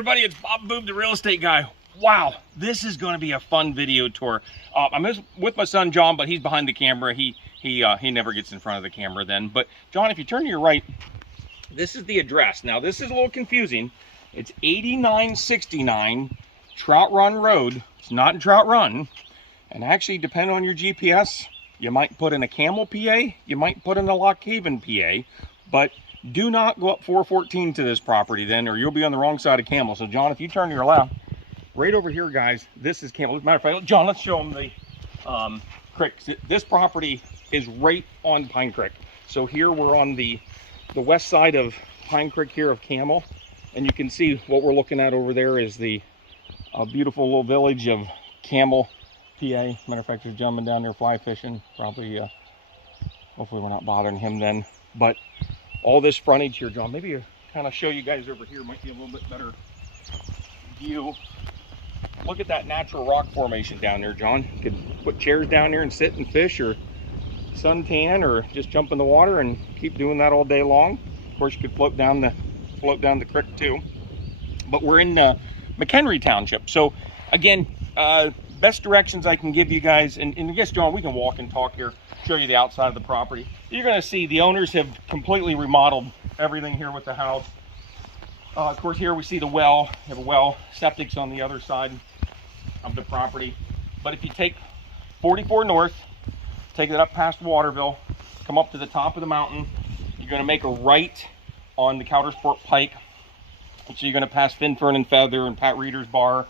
everybody, it's Jon Boob, the real estate guy. Wow, this is going to be a fun video tour. I'm with my son John, but he's behind the camera. He never gets in front of the camera then. But John, if you turn to your right, this is the address. Now this is a little confusing. It's 8969 Trout Run Road. It's not in Trout Run. And actually, depending on your GPS, you might put in a Camel, PA. You might put in a Lock Haven, PA. But do not go up 414 to this property then, or you'll be on the wrong side of Camel. So John, if you turn to your left, right over here, guys, this is Camel. As a matter of fact, John, let's show them the creek. This property is right on Pine Creek. So here we're on the west side of Pine Creek here of Camel. And you can see what we're looking at over there is the beautiful little village of Camel, PA. Matter of fact, there's a gentleman down there fly fishing. Probably, hopefully we're not bothering him then. But all this frontage here, John, maybe kind of show you guys over here, might be a little bit better view. Look at that natural rock formation down there, John. You could put chairs down there and sit and fish, or suntan, or just jump in the water and keep doing that all day long. Of course, you could float down the creek too. But we're in McHenry Township. So again, best directions I can give you guys, and I guess, John, we can walk and talk here, show you the outside of the property. You're going to see the owners have completely remodeled everything here with the house. Of course, here we see the well. You have a well. Septic's on the other side of the property. But if you take 44 north, take it up past Waterville, come up to the top of the mountain, you're going to make a right on the Coudersport Pike. So you're going to pass Finfern and Feather and Pat Reeder's Bar.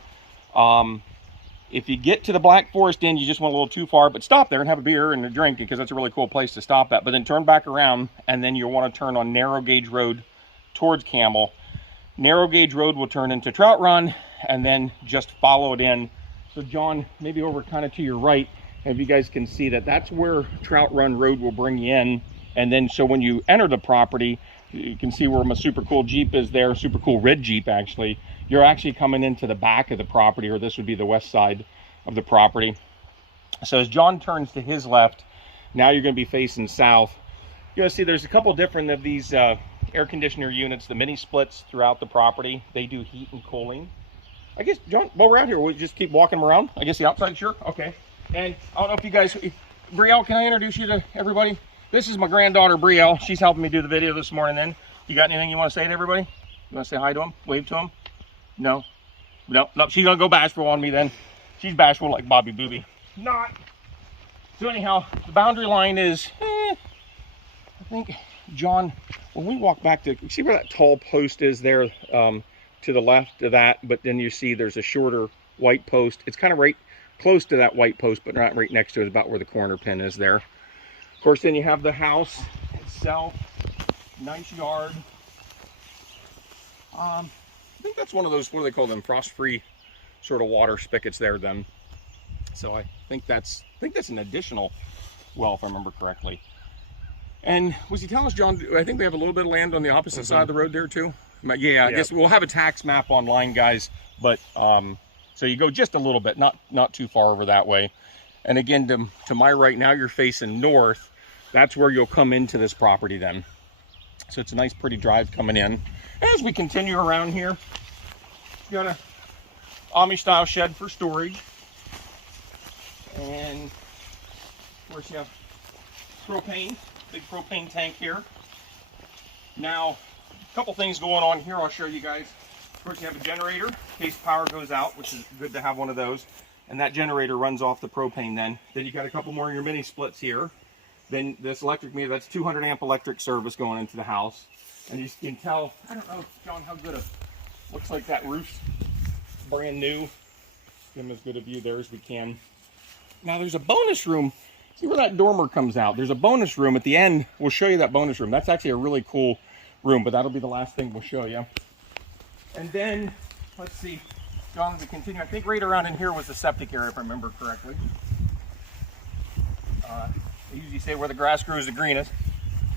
If you get to the Black Forest Inn, you just went a little too far, but stop there and have a beer and a drink, because that's a really cool place to stop at. But then turn back around, and then you'll want to turn on Narrow Gauge Road towards Camel. Narrow Gauge Road will turn into Trout Run, and then just follow it in. So John, maybe over kind of to your right, if you guys can see that, that's where Trout Run Road will bring you in. And then so when you enter the property, you can see where my super cool Jeep is there, super cool red Jeep actually. You're actually coming into the back of the property, or this would be the west side of the property. So as John turns to his left, now you're going to be facing south. You're going to see there's a couple different of these air conditioner units, the mini splits throughout the property. They do heat and cooling. I guess, John, while we're out here, we'll just keep walking around. I guess the outside, sure. Okay. And I don't know if you guys, Brielle, can I introduce you to everybody? This is my granddaughter, Brielle. She's helping me do the video this morning then. You got anything you want to say to everybody? You want to say hi to them? Wave to them? No? No, she's going to go bashful on me then. She's bashful like Bobby Booby. Not. So anyhow, the boundary line is, I think, John, when we walk back to, see where that tall post is there to the left of that, but then you see there's a shorter white post. It's kind of right close to that white post, but not right next to it, about where the corner pin is there. Of course, then you have the house itself, nice yard. I think that's one of those, what do they call them, frost-free sort of water spigots there then. So I think that's an additional well, if I remember correctly. And was he telling us, John, I think we have a little bit of land on the opposite side of the road there too? Yeah, I guess we'll have a tax map online, guys, but so you go just a little bit, not too far over that way. And again, to my right now, you're facing north. That's where you'll come into this property then. So it's a nice, pretty drive coming in. As we continue around here, you got a Amish-style shed for storage. And, of course, you have propane, big propane tank here. Now, a couple things going on here I'll show you guys. Of course, you have a generator in case power goes out, which is good to have one of those. And that generator runs off the propane then. Then you got a couple more of your mini splits here. Then this electric meter, that's 200 amp electric service going into the house. And you can tell, I don't know, John, how good looks like that roof's brand new. Give them as good a view there as we can. Now there's a bonus room. See where that dormer comes out. There's a bonus room at the end. We'll show you that bonus room. That's actually a really cool room, but that'll be the last thing we'll show you. And then, let's see, John, as we continue, I think right around in here was the septic area, if I remember correctly. They usually say where the grass grows the greenest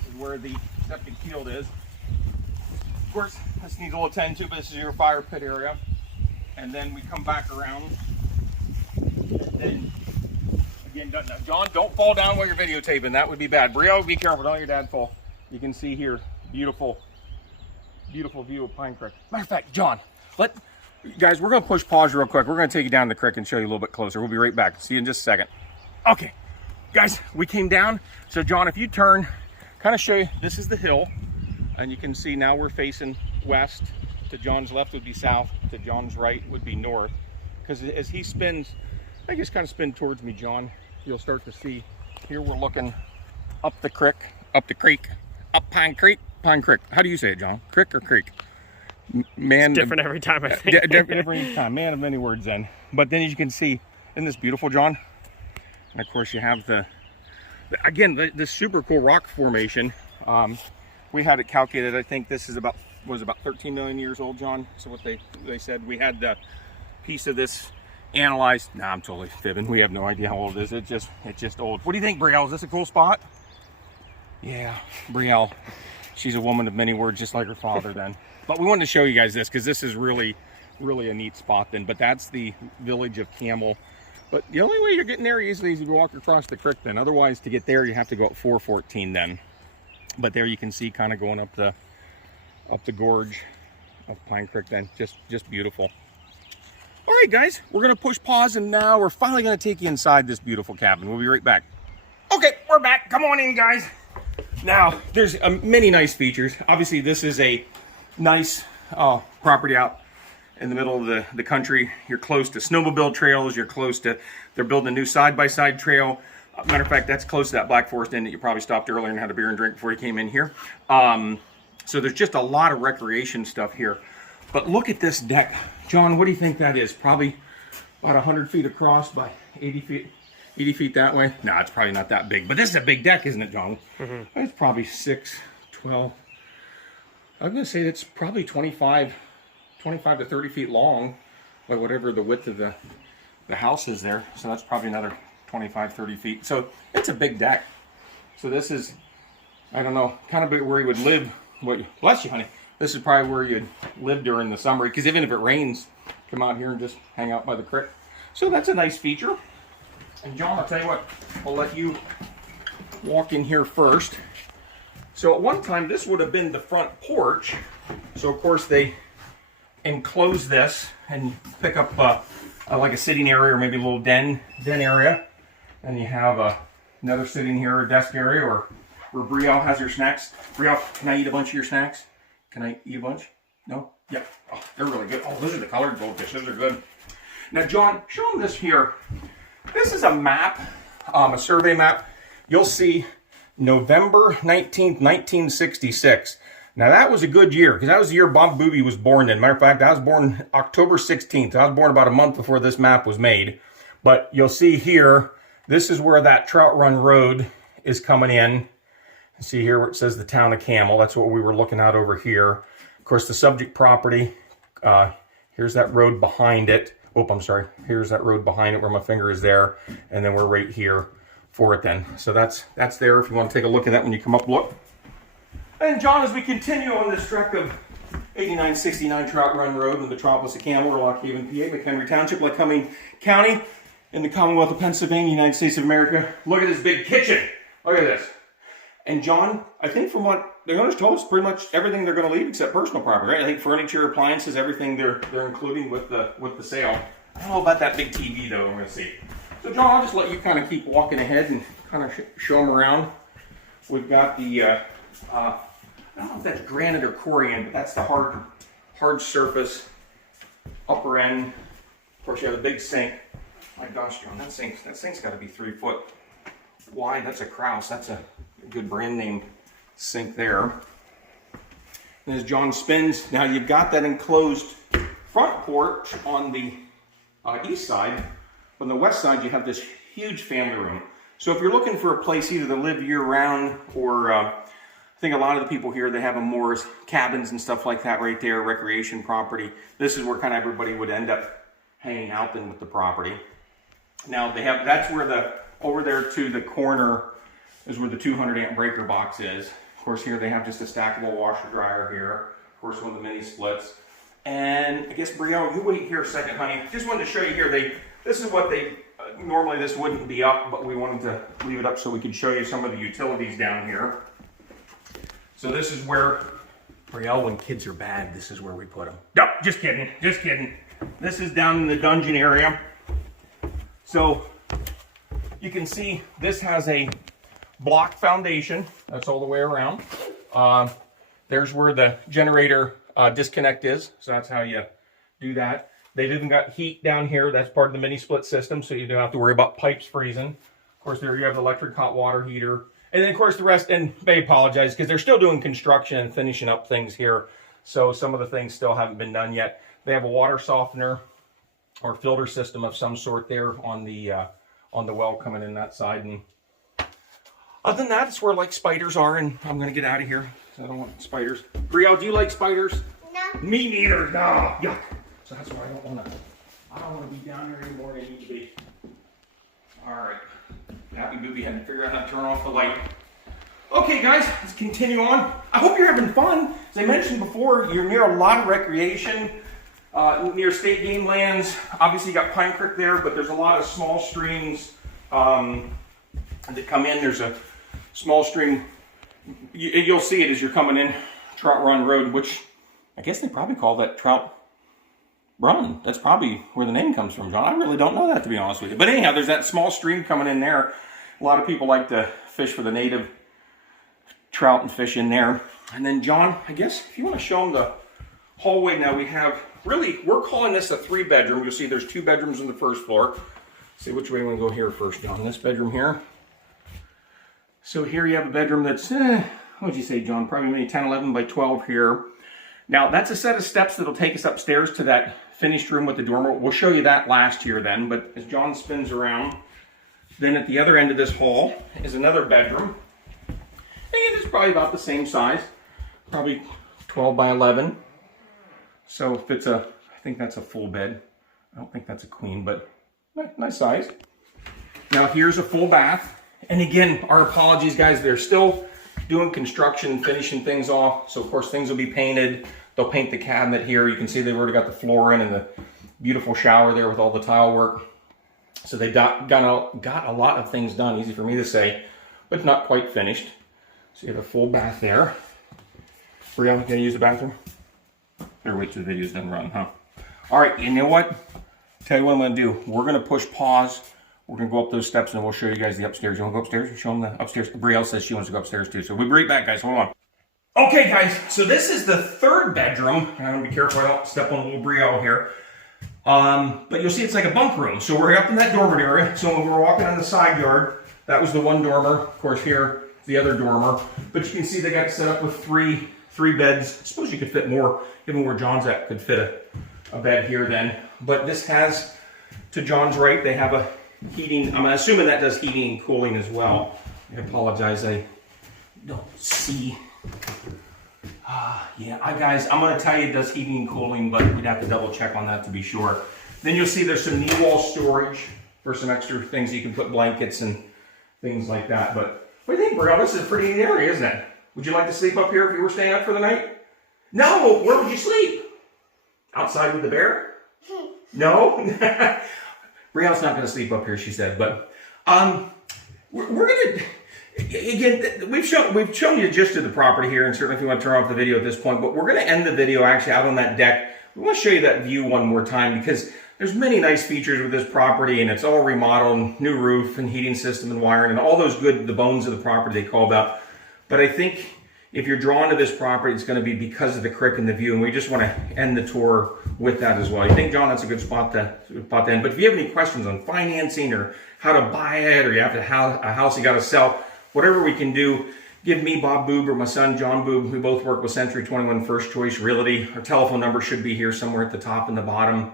is where the septic field is. Of course, this needs a little attention to, but this is your fire pit area. And then we come back around. And then, again, John, don't fall down while you're videotaping. That would be bad. Brielle, be careful. Don't let your dad fall. You can see here, beautiful, beautiful view of Pine Creek. Matter of fact, John, Guys, we're going to push pause real quick. We're going to take you down the creek and show you a little bit closer. We'll be right back. See you in just a second. Okay, guys, we came down. So John, if you turn, kind of show you, this is the hill. And you can see now we're facing west. To John's left would be south. To John's right would be north. Because as he spins, I guess kind of spin towards me, John, you'll start to see, here we're looking up the creek, up Pine Creek. How do you say it, John? Crick or creek? Man, it's different every time, I think. Different every time. Man of many words then. But then as you can see, isn't this beautiful, John? And of course you have the super cool rock formation. We had it calculated. I think this is about 13 million years old, John. So what they said, we had the piece of this analyzed. Nah, I'm totally fibbing. We have no idea how old it is. It's just old. What do you think, Brielle? Is this a cool spot? Yeah, Brielle. She's a woman of many words, just like her father then. But we wanted to show you guys this because this is really, really a neat spot then. But that's the village of Camel. But the only way you're getting there easily is you walk across the creek then. Otherwise, to get there, you have to go up 414 then. But there you can see kind of going up the gorge of Pine Creek then. Just beautiful. All right, guys, we're going to push pause, and now we're finally going to take you inside this beautiful cabin. We'll be right back. Okay, we're back. Come on in, guys. Now, there's many nice features. Obviously, this is a nice property out in the middle of the country. You're close to snowmobile trails. You're close to, they're building a new side-by-side trail. Matter of fact, that's close to that Black Forest Inn that you probably stopped earlier and had a beer and drink before you came in here. So there's just a lot of recreation stuff here. But look at this deck. John, what do you think that is? Probably about 100 feet across by 80 feet that way. No, it's probably not that big. But this is a big deck, isn't it, John? Mm-hmm. It's probably 6, 12. I'm going to say that's probably 25 to 30 feet long, by whatever the width of the house is there. So that's probably another 25, 30 feet. So it's a big deck. So this is, I don't know, kind of where you would live. Bless you, honey. This is probably where you'd live during the summer, because even if it rains, come out here and just hang out by the creek. So that's a nice feature. And John, I'll tell you what, I'll let you walk in here first. So at one time, this would have been the front porch. So of course they enclose this and pick up like a sitting area or maybe a little den area. And you have another sitting here, a desk area, or where Brielle has her snacks. Brielle, can I eat a bunch of your snacks? Can I eat a bunch? No? Yeah. Oh, they're really good. Oh, those are the colored goldfish. Those are good. Now, John, show them this here. This is a map, a survey map. You'll see November 19th, 1966. Now, that was a good year, because that was the year Bob Booby was born in. Matter of fact, I was born October 16th. I was born about a month before this map was made. But you'll see here, this is where that Trout Run Road is coming in. See here where it says the town of Camel. That's what we were looking at over here. Of course, the subject property, here's that road behind it. Oh, I'm sorry. Here's that road behind it where my finger is there. And then we're right here for it then. So that's there if you want to take a look at that when you come up, look. And John, as we continue on this trek of 8969 Trout Run Road in the metropolis of Camel, Lock Haven, PA, McHenry Township, Lycoming County, in the Commonwealth of Pennsylvania, United States of America. Look at this big kitchen. Look at this. And John, I think from what the owners told us, pretty much everything they're going to leave except personal property, right? I think furniture, appliances, everything they're including with the sale. I don't know about that big TV though. I'm going to see. So John, I'll just let you kind of keep walking ahead and kind of show them around. We've got the I don't know if that's granite or corian, but that's the hard surface upper end. Of course, you have a big sink. My gosh, John, that sink's got to be 3 foot wide. That's a Kraus. That's a good brand name sink there. And as John spins, now you've got that enclosed front porch on the east side. On the west side, you have this huge family room. So if you're looking for a place either to live year-round or I think a lot of the people here, they have them more as cabins and stuff like that right there, recreation property. This is where kind of everybody would end up hanging out then with the property. Now they have, that's where over there to the corner is where the 200 amp breaker box is. Of course, here they have just a stackable washer dryer here. Of course, one of the mini splits. And I guess, Brielle, you wait here a second, honey. Just wanted to show you here, this is what they, normally this wouldn't be up, but we wanted to leave it up so we could show you some of the utilities down here. So this is where Brielle, when kids are bad, this is where we put them. Nope, just kidding, just kidding. This is down in the dungeon area. So you can see this has a block foundation. That's all the way around. There's where the generator disconnect is. So that's how you do that. They've even got heat down here. That's part of the mini split system. So you don't have to worry about pipes freezing. Of course, there you have the electric hot water heater. And then, of course, the rest, and they apologize because they're still doing construction and finishing up things here. So some of the things still haven't been done yet. They have a water softener or filter system of some sort there on the well coming in that side. And other than that, it's where like spiders are. And I'm going to get out of here. I don't want spiders. Brielle, do you like spiders? No. Me neither. No. Yuck. So that's why I don't want to be down here anymore than I need to be. All right. Happy Booby had to figure out how to turn off the light. Okay, guys, let's continue on. I hope you're having fun. As I mentioned before, you're near a lot of recreation, near state game lands. Obviously, you got Pine Creek there, but there's a lot of small streams that come in. There's a small stream. You'll see it as you're coming in Trout Run Road, which I guess they probably call that Trout Run. That's probably where the name comes from, John. I really don't know that, to be honest with you. But anyhow, there's that small stream coming in there. A lot of people like to fish for the native trout and fish in there. And then, John, I guess if you want to show them the hallway now, we have really, we're calling this a 3-bedroom. You'll see there's 2 bedrooms on the first floor. See which way we want to go here first, John. This bedroom here. So here you have a bedroom that's, what would you say, John? Probably maybe 10, 11 by 12 here. Now, that's a set of steps that'll take us upstairs to that finished room with the dormer. We'll show you that last here then, but as John spins around, then at the other end of this hall is another bedroom. And it's probably about the same size, probably 12 by 11. So if it's I think that's a full bed. I don't think that's a queen, but nice size. Now here's a full bath. And again, our apologies, guys. They're still doing construction, finishing things off. So of course things will be painted. They'll paint the cabinet here. You can see they've already got the floor in and the beautiful shower there with all the tile work. So they got a lot of things done. Easy for me to say, but not quite finished. So you have a full bath there. Brielle, gonna use the bathroom? Better wait till the video's done run, huh? All right, you know what? Tell you what I'm gonna do. We're gonna push pause. We're gonna go up those steps and we'll show you guys the upstairs. You wanna go upstairs or show them the upstairs? Brielle says she wants to go upstairs too. So we'll be right back, guys. Hold on. Okay, guys, so this is the 3rd bedroom. I'm gonna be careful I don't step on little Brielle here. But you'll see it's like a bunk room. So we're up in that dormer area. So when we're walking on the side yard, that was the one dormer. Of course, here, the other dormer. But you can see they got it set up with three beds. I suppose you could fit more, even where John's at, could fit a bed here then. But this has, to John's right, they have a heating. I'm assuming that does heating and cooling as well. I apologize, I don't see. Yeah, guys, I'm going to tell you it does heating and cooling, but we'd have to double check on that to be sure. Then you'll see there's some knee wall storage for some extra things. You can put blankets and things like that. But what do you think, Brielle? This is a pretty neat area, isn't it? Would you like to sleep up here if you were staying up for the night? No, where would you sleep? Outside with the bear? No? Brielle's not going to sleep up here, she said. But we're going to... Again, we've shown you just to the property here, and certainly if you want to turn off the video at this point, but we're going to end the video actually out on that deck. We want to show you that view one more time because there's many nice features with this property, and it's all remodeled, new roof and heating system and wiring and all those good, the bones of the property they called out. But I think if you're drawn to this property, it's going to be because of the creek and the view, and we just want to end the tour with that as well. You think, John, that's a good spot to end? But if you have any questions on financing or how to buy it, or you have a house you got to sell, whatever we can do, give me, Bob Boob, or my son, Jon Boob. We both work with C21 First Choice Realty. Our telephone number should be here somewhere at the top and the bottom.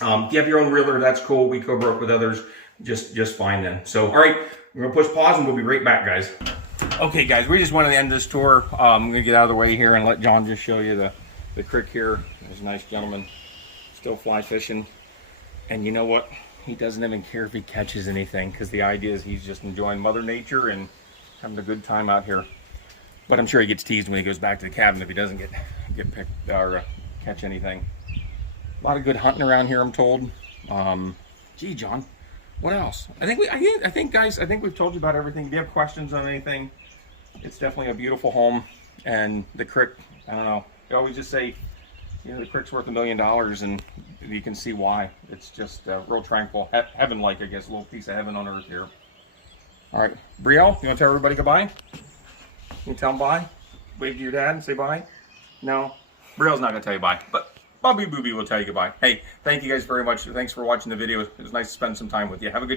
If you have your own realtor, that's cool. We co-broke with others just fine then. So, all right, we're going to push pause and we'll be right back, guys. Okay, guys, we just wanted to end this tour. I'm going to get out of the way here and let John just show you the creek here. There's a nice gentleman still fly fishing. And you know what? He doesn't even care if he catches anything because the idea is he's just enjoying Mother Nature and having a good time out here. But I'm sure he gets teased when he goes back to the cabin if he doesn't get picked or catch anything. A lot of good hunting around here, I'm told. Gee, John, what else? I think, guys, we've told you about everything. If you have questions on anything, it's definitely a beautiful home. And the creek, I don't know. I always just say, you know, the creek's worth $1 million, and you can see why. It's just real tranquil, heaven-like, I guess, a little piece of heaven on earth here. All right, Brielle, you want to tell everybody goodbye? You tell them bye? Wave to your dad and say bye? No? Brielle's not going to tell you bye, but Bobby Booby will tell you goodbye. Hey, thank you guys very much. Thanks for watching the video. It was nice to spend some time with you. Have a good